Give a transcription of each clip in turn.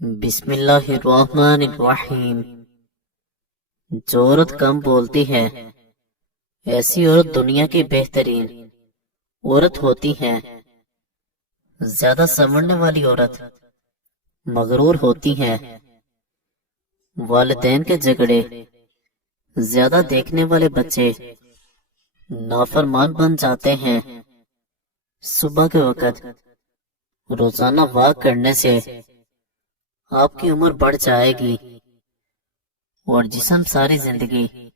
बिस्मिल्लाहिर्रहमानिर्रहीम। जो औरत कम बोलती है ऐसी औरत दुनिया की बेहतरीन औरत होती है। ज्यादा संवरने वाली औरत मगरूर होती है। वालिदैन के झगड़े, ज्यादा देखने वाले बच्चे नाफरमान बन जाते हैं। सुबह के वक्त रोजाना वॉक करने से आपकी उम्र बढ़ जाएगी और जिस्म सारी जिंदगी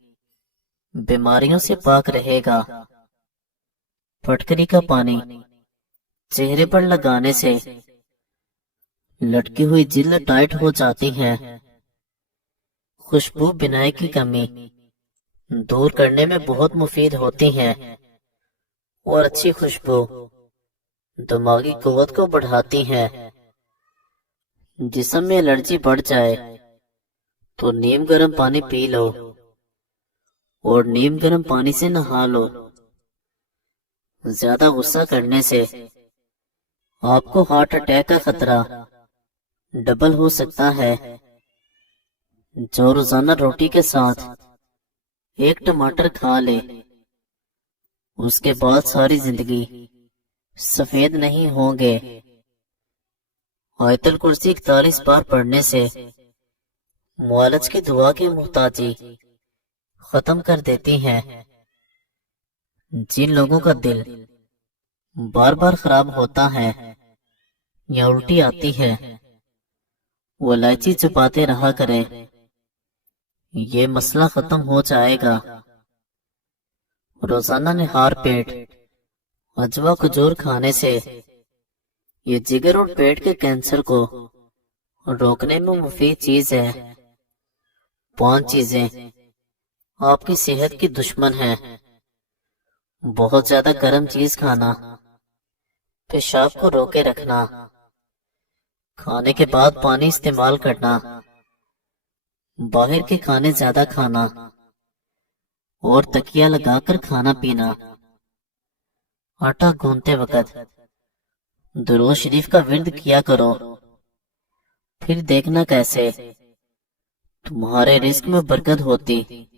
बीमारियों से पाक रहेगा। फटकरी का पानी चेहरे पर लगाने से लटकी हुई जिल्द टाइट हो जाती है। खुशबू बिनाई की कमी दूर करने में बहुत मुफीद होती है और अच्छी खुशबू दिमागी कुव्वत को बढ़ाती है। जिस्म में एलर्जी बढ़ जाए तो नीम गर्म पानी पी लो और नीम गर्म पानी से नहा लो। ज्यादा गुस्सा करने से आपको हार्ट अटैक का खतरा डबल हो सकता है। जो रोजाना रोटी के साथ एक टमाटर खा ले उसके बाद सारी जिंदगी सफेद नहीं होंगे। आयतुल कुर्सी 41 बार पढ़ने से मुआलज की दुआ की मुहताजी खत्म कर देती है। जिन लोगों का दिल बार बार खराब होता है या उल्टी आती है वो इलायची चबाते रहा करे, ये मसला खत्म हो जाएगा। रोजाना निहार पेट अजवा खजूर खाने से ये जिगर और पेट के कैंसर को रोकने में मुफीद चीज है। 5 चीजें आपकी सेहत की दुश्मन है। बहुत ज्यादा गर्म चीज खाना, पेशाब को रोके रखना, खाने के बाद पानी इस्तेमाल करना, बाहर के खाने ज्यादा खाना और तकिया लगाकर खाना पीना। आटा गूंथते वक्त दुरूद शरीफ का विर्द किया करो, फिर देखना कैसे तुम्हारे रिस्क में बरकत होती।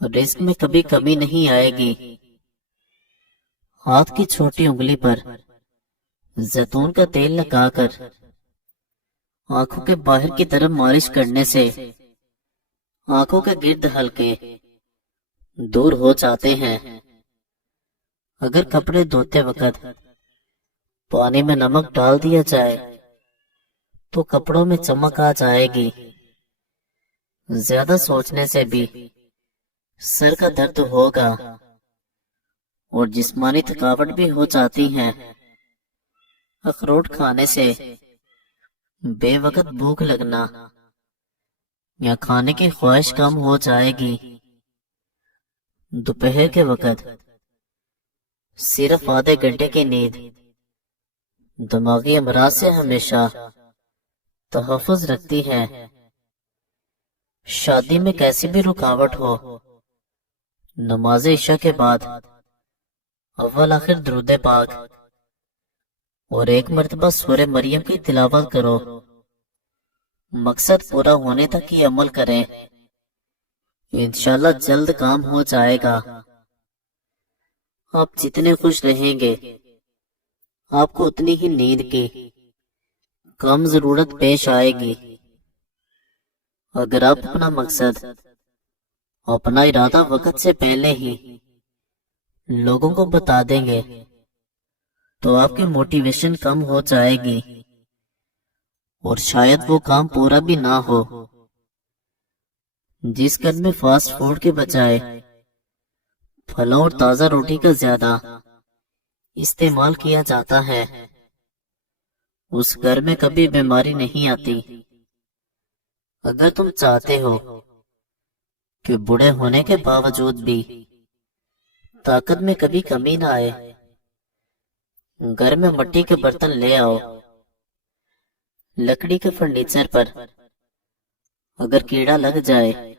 रिस्क में कभी कमी नहीं आएगी। हाथ की छोटी उंगली पर जैतून का तेल लगाकर आंखों के बाहर की तरफ मालिश करने से आंखों के गिर्द हल्के दूर हो जाते हैं। अगर कपड़े धोते वक्त पानी में नमक डाल दिया जाए तो कपड़ों में चमक आ जाएगी। ज्यादा सोचने से भी सर का दर्द होगा और जिस्मानी थकावट भी हो जाती है। अखरोट खाने से बेवकत भूख लगना या खाने की ख्वाहिश कम हो जाएगी। दोपहर के वक्त सिर्फ आधे घंटे की नींद दिमागी अमराज से हमेशा तहफ़्फ़ुज़ रखती है। शादी में कैसी भी रुकावट हो, नमाज इशा के बाद अव्वल आखिर दुरूद पाक और एक मर्तबा सूरह मरियम की तिलावत करो। मकसद पूरा होने तक ही अमल करें, इंशाल्लाह जल्द काम हो जाएगा। आप जितने खुश रहेंगे आपको उतनी ही नींद की कम जरूरत पेश आएगी। अगर आप अपना मकसद, अपना इरादा वक्त से पहले ही लोगों को बता देंगे तो आपकी मोटिवेशन कम हो जाएगी और शायद वो काम पूरा भी ना हो। जिस घर में फास्ट फूड के बजाय फलों और ताजा रोटी का ज्यादा इस्तेमाल किया जाता है उस घर में कभी बीमारी नहीं आती। अगर तुम चाहते हो कि बूढ़े होने के बावजूद भी ताकत में कभी कमी ना आए, घर में मिट्टी के बर्तन ले आओ। लकड़ी के फर्नीचर पर अगर कीड़ा लग जाए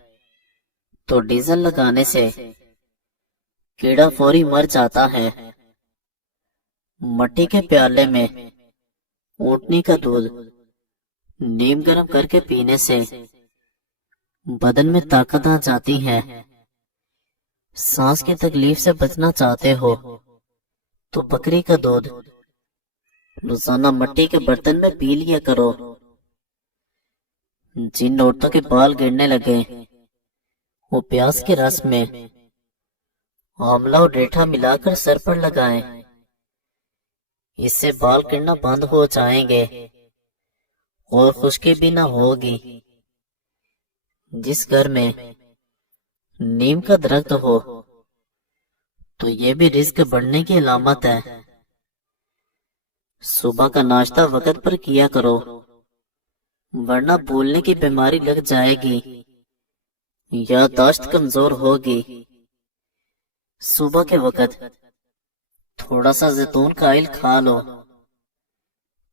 तो डीजल लगाने से कीड़ा फौरी मर जाता है। मिट्टी के प्याले में ऊंटनी का दूध नीम गर्म करके पीने से बदन में ताकत आ जाती है। सांस की तकलीफ से बचना चाहते हो तो बकरी का दूध रोजाना मिट्टी के बर्तन में पी लिया करो। जिन औरतों के बाल गिरने लगे वो प्याज के रस में आंवला और रेठा मिलाकर सर पर लगाएं। इससे बाल गिरना बंद हो जाएंगे और खुश्की भी ना होगी। जिस घर में नीम का दरख्त हो तो ये भी रिस्क बढ़ने की अलामत है। सुबह का नाश्ता वक्त पर किया करो, वरना भूलने की बीमारी लग जाएगी, याददाश्त कमजोर होगी। सुबह के वक्त थोड़ा सा जैतून का ऑयल खा लो,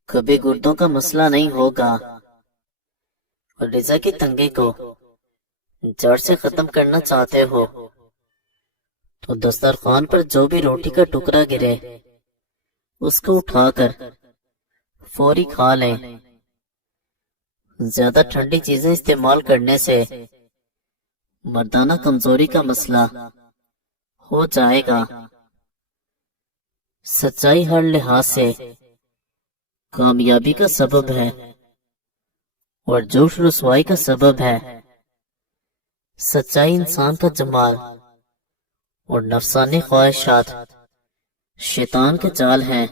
कभी गुर्दों का मसला नहीं होगा। और रिजा की तंगी को जड़ से खत्म करना चाहते हो तो दस्तरखान पर जो भी रोटी का टुकड़ा गिरे उसको उठाकर फौरी खा लें। ज्यादा ठंडी चीजें इस्तेमाल करने से मर्दाना कमजोरी का मसला हो जाएगा। सच्चाई हर लिहाज से कामयाबी का सबब है और झूठ रुसवाई का सबब है। सच्चाई इंसान का जमाल और नफसानी ख्वाहिशात शैतान के जाल हैं।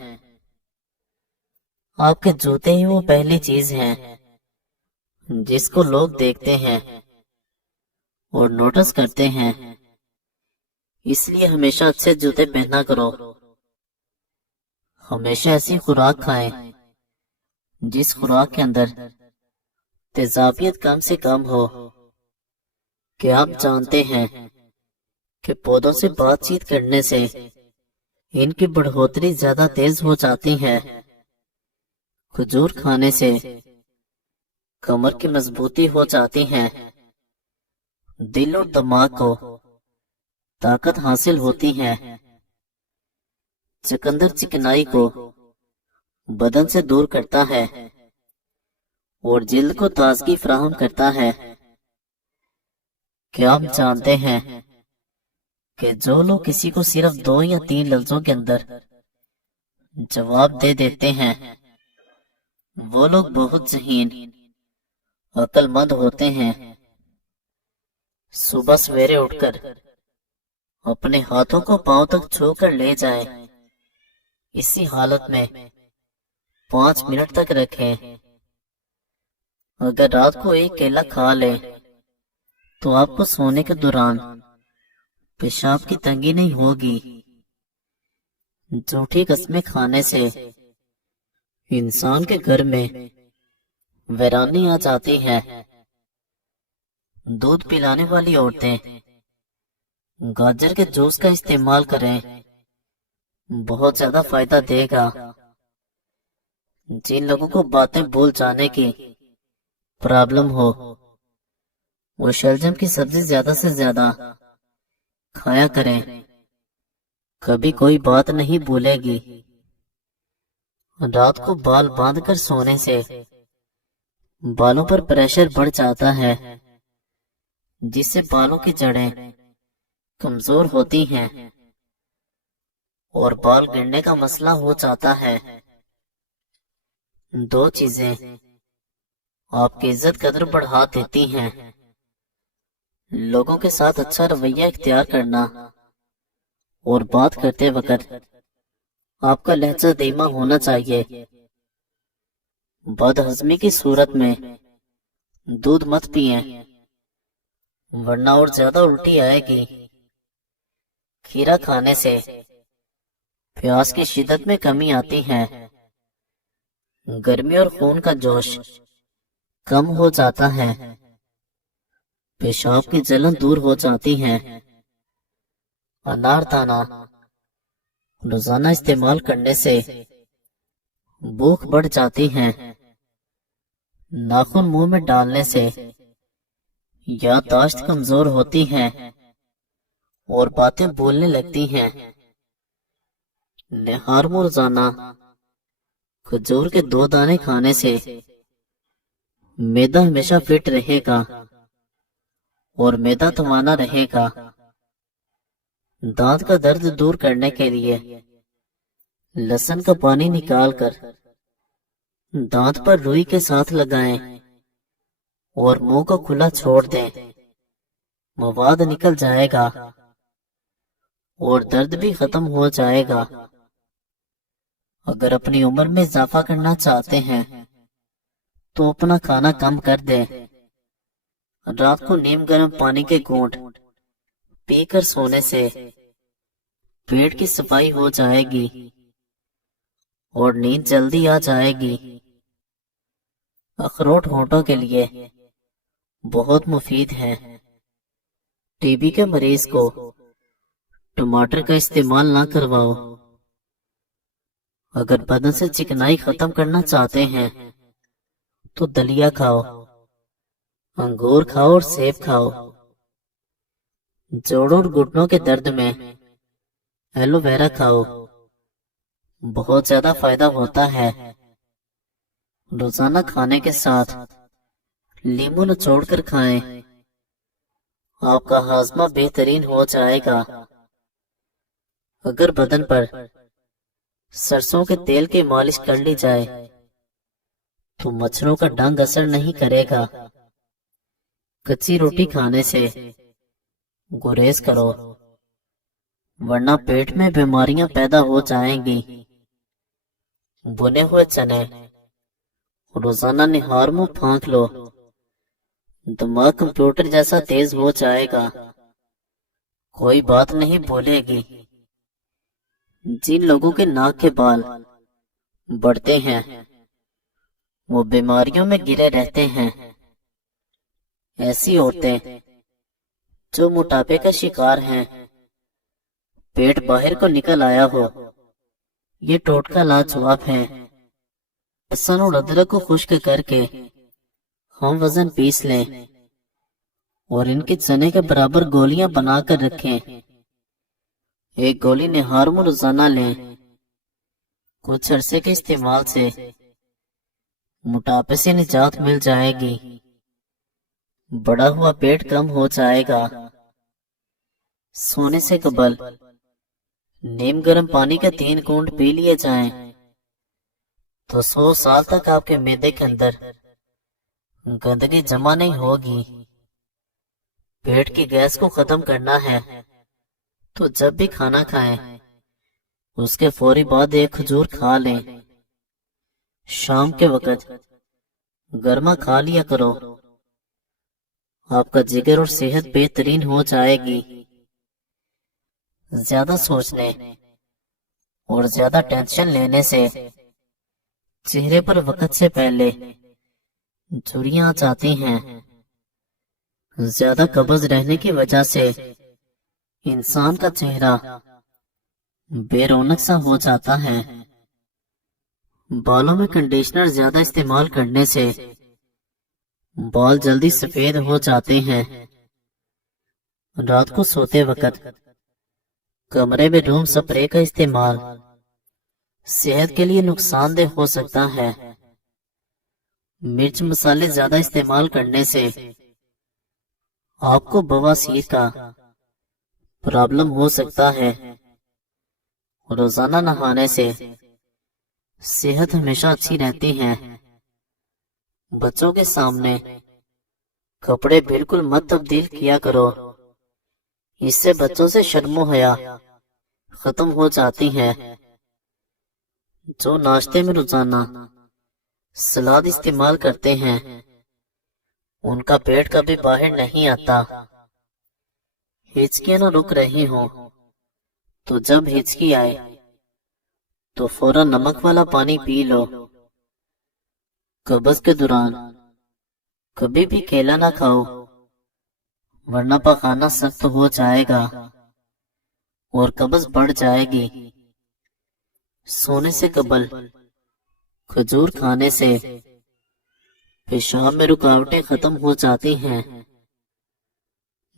आपके जूते ही वो पहली चीज हैं जिसको लोग देखते हैं और नोटिस करते हैं। इसलिए हमेशा अच्छे जूते पहना करो। हमेशा ऐसी खुराक खाएं जिस खुराक के अंदर तेजाबियत कम से कम हो। क्या आप जानते हैं कि पौधों से बातचीत करने से इनकी बढ़ोतरी ज्यादा तेज हो जाती है। खजूर खाने से कमर की मजबूती हो जाती है। दिल और दिमाग को ताकत हासिल होती है। चुकंदर चिकनाई को बदन से दूर करता है और जिल्द को ताजगी फराहम करता है। क्या आप जानते हैं कि जो लोग किसी को सिर्फ 2 या 3 लफ्जों के अंदर जवाब दे देते हैं वो लोग बहुत ज़हीन अक्लमंद होते हैं। सुबह सवेरे उठकर अपने हाथों को पांव तक छू कर ले जाएं। इसी हालत में 5 मिनट तक रखें। अगर रात को एक केला खा लें तो आपको सोने के दौरान पेशाब की तंगी नहीं होगी। झूठी कस्में खाने से इंसान के घर में वीरानी आ जाती है। दूध पिलाने वाली औरतें गाजर के जूस का इस्तेमाल करें, बहुत ज्यादा फायदा देगा। जिन लोगों को बातें भूल जाने की प्रॉब्लम हो वो शलजम की सब्जी ज्यादा से ज्यादा खाया करें, कभी कोई बात नहीं भूलेगी। रात को बाल बांधकर सोने से बालों पर प्रेशर बढ़ जाता है जिससे बालों की जड़ें कमजोर होती हैं और बाल गिरने का मसला हो जाता है। 2 चीजें आपकी इज्जत कदर बढ़ा देती हैं। लोगों के साथ अच्छा रवैया इख्तियार करना और बात करते वक्त आपका लहजा धीमा होना चाहिए। बदहजमी की सूरत में दूध मत पिएं, वरना और ज्यादा उल्टी आएगी। खीरा खाने से प्यास की शिद्दत में कमी आती है। गर्मी और खून का जोश कम हो जाता है। पेशाब की जलन दूर हो जाती है। अनारदाना रोजाना इस्तेमाल करने से भूख बढ़ जाती है। नाखून मुंह में डालने से याददाश्त कमजोर होती है और बातें बोलने लगती हैं। निहार रोजाना खजूर के 2 दाने खाने से मैदा हमेशा फिट रहेगा और मैदा तवाना रहेगा। दांत का दर्द दूर करने के लिए लहसुन का पानी निकालकर दांत पर रुई के साथ लगाएं और मुंह को खुला छोड़ दें। मवाद निकल जाएगा और दर्द भी खत्म हो जाएगा। अगर अपनी उम्र में इजाफा करना चाहते हैं तो अपना खाना कम कर दें। रात को नीम गर्म पानी के घूंट पीकर सोने से पेट की सफाई हो जाएगी और नींद जल्दी आ जाएगी। अखरोट होंठों के लिए बहुत मुफीद है। टीबी के मरीज को टमाटर का इस्तेमाल ना करवाओ। अगर बदन से चिकनाई खत्म करना चाहते हैं तो दलिया खाओ, अंगूर खाओ और सेब खाओ। जोड़ों और घुटनों के दर्द में एलोवेरा खाओ, बहुत ज्यादा फायदा होता है। रोजाना खाने के साथ नींबू निचोड़ कर खाएं, आपका हाजमा बेहतरीन हो जाएगा। अगर बदन पर सरसों के तेल की मालिश कर ली जाए तो मच्छरों का डंग असर नहीं करेगा। कच्ची रोटी खाने से गुरेज करो, वरना पेट में बीमारियां पैदा हो जाएंगी। बुने हुए चने रोजाना निहार मुंह फांक लो, दिमाग कंप्यूटर जैसा तेज हो जाएगा, कोई बात नहीं भूलेगी। जिन लोगों के नाक के बाल बढ़ते हैं वो बीमारियों में गिरे रहते हैं। ऐसी औरतें जो मोटापे का शिकार हैं, पेट बाहर को निकल आया हो, ये टोटका लाजवाब है। लहसुन और अदरक को खुश्क करके हम वजन पीस लें और इनके चने के बराबर गोलियां बनाकर रखें। एक गोली निहार में रोजाना लें। कुछ अरसे के इस्तेमाल से मोटापे से निजात मिल जाएगी, बड़ा हुआ पेट कम हो जाएगा। सोने से कबल नीम गर्म पानी का 3 घूंट पी लिए जाएं तो 100 साल तक आपके मैदे के अंदर गंदगी जमा नहीं होगी। पेट की गैस को खत्म करना है तो जब भी खाना खाएं उसके फौरी बाद एक खजूर खा लें। शाम के वक्त गर्मा खा लिया करो, आपका जिगर और सेहत बेहतरीन हो जाएगी। ज्यादा सोचने और ज्यादा टेंशन लेने से चेहरे पर वक्त से पहले झुर्रियां आ जाती हैं। ज्यादा कब्ज रहने की वजह से इंसान का चेहरा बेरौनक सा हो जाता है। बालों में कंडीशनर ज्यादा इस्तेमाल करने से बाल जल्दी सफेद हो जाते हैं। रात को सोते वक्त कमरे में रूम स्प्रे का इस्तेमाल सेहत के लिए नुकसानदेह हो सकता है। मिर्च मसाले ज्यादा इस्तेमाल करने से आपको बवासीर का प्रॉब्लम हो सकता है। रोजाना नहाने से सेहत हमेशा अच्छी रहती है। बच्चों के सामने कपड़े बिल्कुल मत तब्दील किया करो, इससे बच्चों से शर्मो हया खत्म हो जाती है। जो नाश्ते में रोजाना सलाद इस्तेमाल करते हैं उनका पेट कभी बाहर नहीं आता। हिचकियां न रुक रही हो तो जब हिचकी आए तो फौरन नमक वाला पानी पी लो। कब्ज के दौरान कभी भी केला ना खाओ, वरना पखाना सख्त हो जाएगा और कब्ज बढ़ जाएगी। सोने से कबल खजूर खाने से पेशाब में रुकावटें खत्म हो जाती हैं।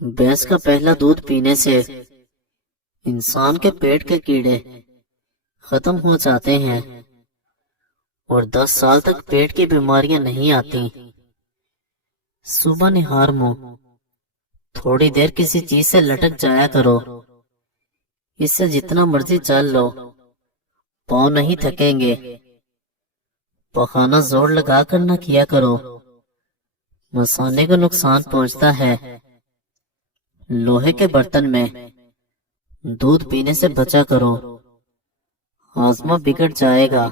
भैंस का पहला दूध पीने से इंसान के पेट के कीड़े खत्म हो जाते हैं और 10 साल तक पेट की बीमारियां नहीं आती। सुबह निहार मुंह, थोड़ी देर किसी चीज से लटक जाया करो। इससे जितना मर्जी चल लो, पाँव नहीं थकेंगे। पखाना जोर लगा कर न किया करो, मसाने को नुकसान पहुंचता है। लोहे के बर्तन में दूध पीने से बचा करो, हाजमा बिगड़ जाएगा।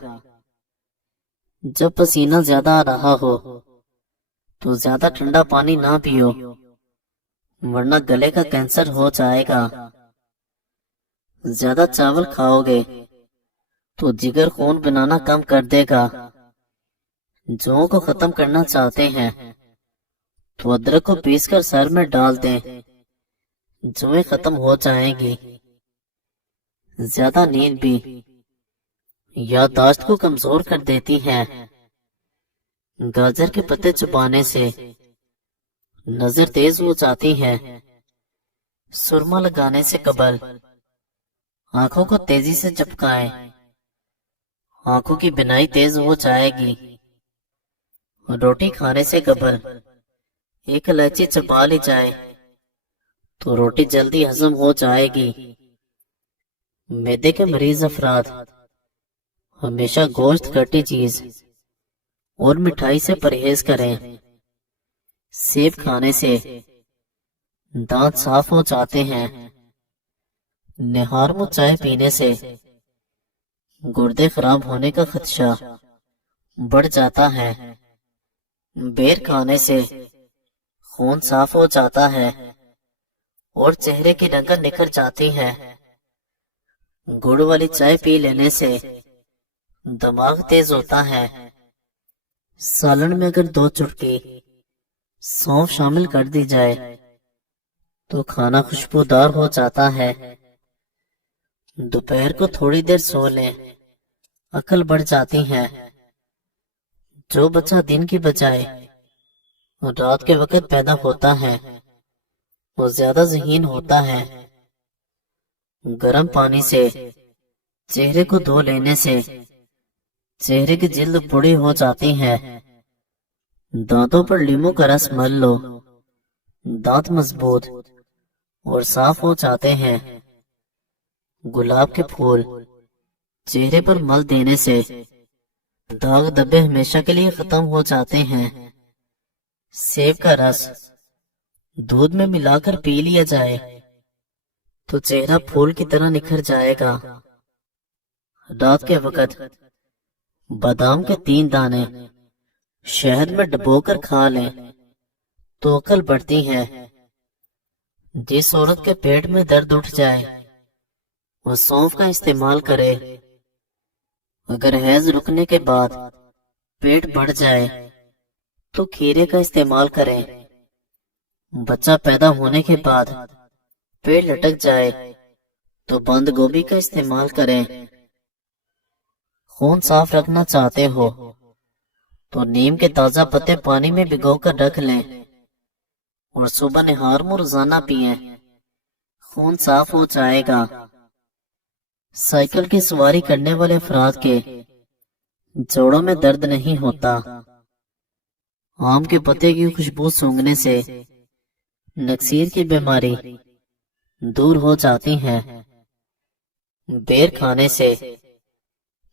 जब पसीना ज्यादा आ रहा हो तो ज्यादा ठंडा पानी ना पियो, वरना गले का कैंसर हो जाएगा। ज्यादा चावल खाओगे तो जिगर खून बनाना कम कर देगा। जौं को खत्म करना चाहते हैं तो अदरक को पीसकर सर में डाल दें, जौं खत्म हो जाएंगी। ज्यादा नींद भी याददाश्त को कमजोर कर देती है। गाजर के पत्ते चबाने से नजर तेज हो जाती है। सुरमा लगाने से कबल आंखों को तेजी से झपकाएं, आंखों की बिनाई तेज हो जाएगी। रोटी खाने से कबल एक इलायची चबा ली जाए तो रोटी जल्दी हजम हो जाएगी। मैदे के मरीज अफराद हमेशा गोश्त, खट्टी चीज और मिठाई से परहेज करें। सेब खाने से दांत साफ हो जाते हैं। निहार मुंह चाय पीने से गुर्दे खराब होने का खदशा बढ़ जाता है। बेर खाने से खून साफ हो जाता है और चेहरे की रंगत निखर जाती है। गुड़ वाली चाय पी लेने से दिमाग तेज होता है। सालन में अगर 2 चुटकी सौंफ शामिल कर दी जाए तो खाना खुशबूदार हो जाता है। दोपहर को थोड़ी देर सो लें, अकल बढ़ जाती है। जो बच्चा दिन की बजाय रात के वक्त पैदा होता है वो ज्यादा ज़हीन होता है। गर्म पानी से चेहरे को धो लेने से चेहरे की जिल्द बूढ़ी हो जाती है। दांतों पर लीमू का रस मल लो, दांत मजबूत और साफ हो जाते हैं। गुलाब के फूल चेहरे पर मल देने से दाग धब्बे हमेशा के लिए खत्म हो जाते हैं। सेब का रस दूध में मिलाकर पी लिया जाए तो चेहरा फूल की तरह निखर जाएगा। रात के वक्त बादाम के 3 दाने शहद में डुबोकर खा लें तो अकल बढ़ती है। जिस औरत के पेट में दर्द उठ जाए वो सौंफ का इस्तेमाल करे। अगर हैज रुकने के बाद पेट बढ़ जाए तो खीरे का इस्तेमाल करें। बच्चा पैदा होने के बाद पेट लटक जाए तो बंद गोभी का इस्तेमाल करें। खून साफ रखना चाहते हो तो नीम के ताजा पत्ते पानी में भिगोकर रख लें और सुबह निहार मुंह रोजाना पिएं। खून साफ हो जाएगा। साइकिल की सवारी करने वाले अफराद के जोड़ों में दर्द नहीं होता। आम के पत्ते की खुशबू सूंघने से नक्सीर की बीमारी दूर हो जाती है। बेर खाने से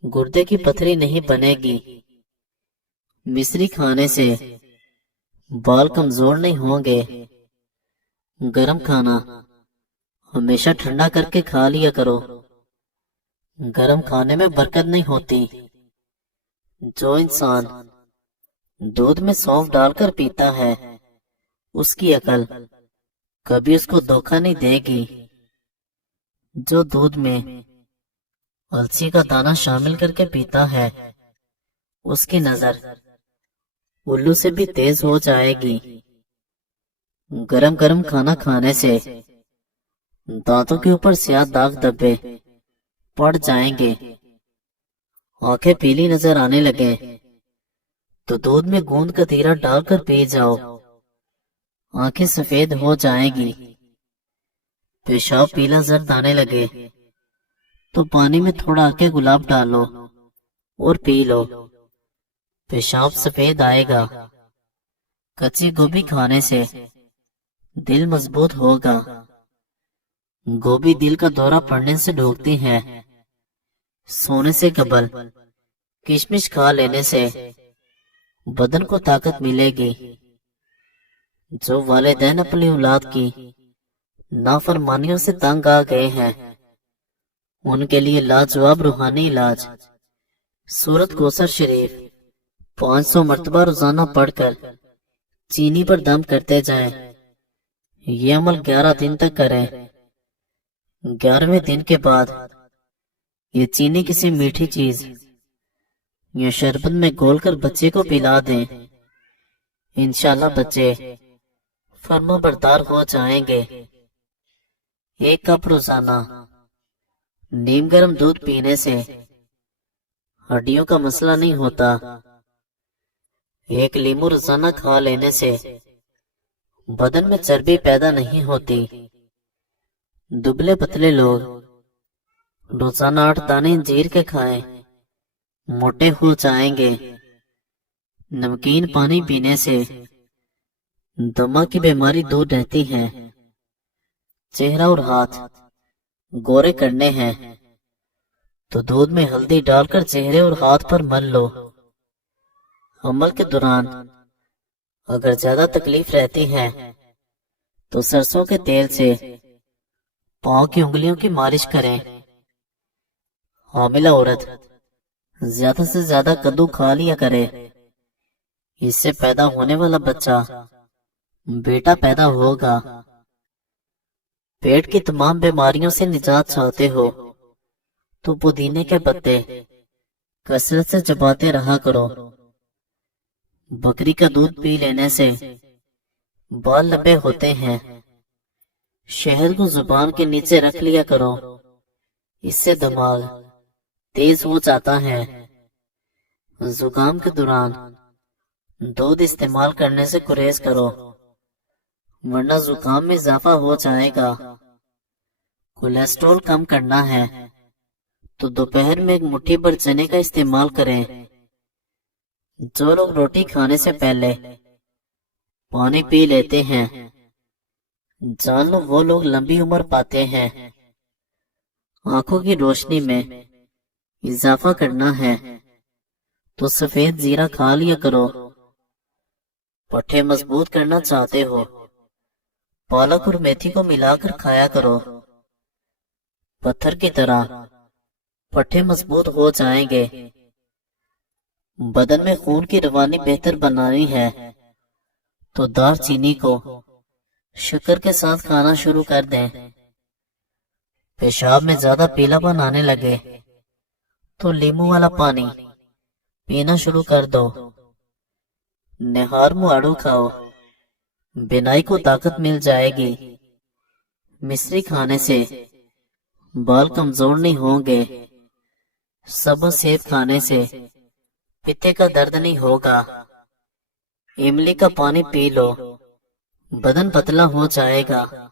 गुर्दे की पथरी नहीं बनेगी। मिश्री खाने से बाल कमजोर नहीं होंगे। गरम खाना हमेशा ठंडा करके खा लिया करो। गरम खाने में बरकत नहीं होती। जो इंसान दूध में सौंफ डालकर पीता है उसकी अकल कभी उसको धोखा नहीं देगी। जो दूध में अलसी का दाना शामिल करके पीता है उसकी नजर उल्लू से भी तेज हो जाएगी। गरम गरम खाना खाने से दांतों के ऊपर स्याह दाग धब्बे पड़ जाएंगे। आंखें पीली नजर आने लगे तो दूध में गोंद कतीरा डालकर पी जाओ, आंखें सफेद हो जाएगी। पेशाब पीला जर्द आने लगे तो पानी में थोड़ा आके गुलाब डालो और पी लो, पेशाब सफेद आएगा। कच्ची गोभी खाने से दिल मजबूत होगा। गोभी दिल का दौरा पड़ने से रोकती है। सोने से कबल किशमिश खा लेने से बदन को ताकत मिलेगी। जो वालिदैन अपनी औलाद की नाफरमानियों से तंग आ गए हैं, उनके लिए लाजवाब रूहानी इलाज सूरत कौसर शरीफ 500 मरतबा रोजाना पढ़कर चीनी पर दम करते जाएं। ये अमल 11 दिन तक करें। 11वें दिन के बाद ये चीनी किसी मीठी चीज या शरबत में घोलकर बच्चे को पिला दें। इंशाल्लाह बच्चे फर्माबरदार हो जाएंगे। 1 कप रोजाना नीम गर्म दूध पीने से हड्डियों का मसला नहीं होता। 1 लीमू रोजाना खा लेने से बदन में चर्बी पैदा नहीं होती। दुबले पतले लोग रोजाना 8 दाने अंजीर के खाएं, मोटे हो जाएंगे। नमकीन पानी पीने से दमा की बीमारी दूर रहती है। चेहरा और हाथ गोरे करने हैं तो दूध में हल्दी डालकर चेहरे और हाथ पर मल लो। अमल के दौरान अगर ज्यादा तकलीफ रहती है तो सरसों के तेल से पांव की उंगलियों की मालिश करें। हामिला औरत ज्यादा से ज्यादा कद्दू खा लिया करे। इससे पैदा होने वाला बच्चा बेटा पैदा होगा। पेट की तमाम बीमारियों से निजात चाहते हो तो पुदीने के पत्ते कसरत से चबाते रहा करो। बकरी का दूध पी लेने से बाल लंबे होते हैं। शहद को जुबान के नीचे रख लिया करो, इससे दिमाग तेज हो जाता है। जुकाम के दौरान दूध इस्तेमाल करने से गुरेज करो, वरना जुकाम में इजाफा हो जाएगा। कोलेस्ट्रॉल कम करना है तो दोपहर में 1 मुट्ठी भर चने का इस्तेमाल करें। जो लोग रोटी खाने से पहले पानी पी लेते हैं, जान लो वो लोग लंबी उम्र पाते हैं। आंखों की रोशनी में इजाफा करना है तो सफेद जीरा खा लिया करो। पट्टे मजबूत करना चाहते हो, पालक और मेथी को मिलाकर खाया करो। पत्थर की तरह पट्टे मजबूत हो जाएंगे। बदन में खून की रवानी बेहतर बनानी है तो दालचीनी को शक्कर के साथ खाना शुरू कर दें। पेशाब में ज्यादा पीलापन आने लगे तो नींबू वाला पानी पीना शुरू कर दो। निहार मुआड़ू खाओ, बिनाई को ताकत मिल जाएगी। मिश्री खाने से बाल कमजोर नहीं होंगे। सब्ज सेब खाने से पित्ते का दर्द नहीं होगा। इमली का पानी पी लो, बदन पतला हो जाएगा।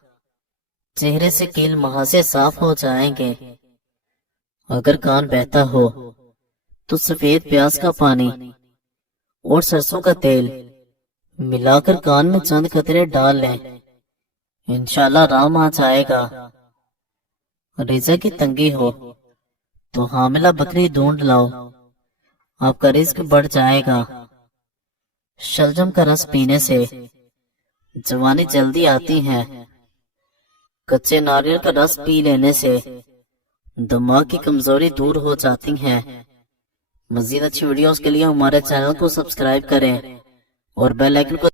चेहरे से कील मुहासे साफ हो जाएंगे। अगर कान बहता हो तो सफेद प्याज का पानी और सरसों का तेल मिलाकर कान में चंद कतरे डाल लें, इंशाल्लाह आराम आ जाएगा। रिज़्क की तंगी हो तो हामिला बकरी ढूंढ लाओ, आपका रिस्क बढ़ जाएगा। शलजम का रस पीने से जवानी जल्दी आती है। कच्चे नारियल का रस पी लेने से दिमाग की कमजोरी दूर हो जाती है। मजीद अच्छी वीडियोस के लिए हमारे चैनल को सब्सक्राइब करें और बेल आइकन को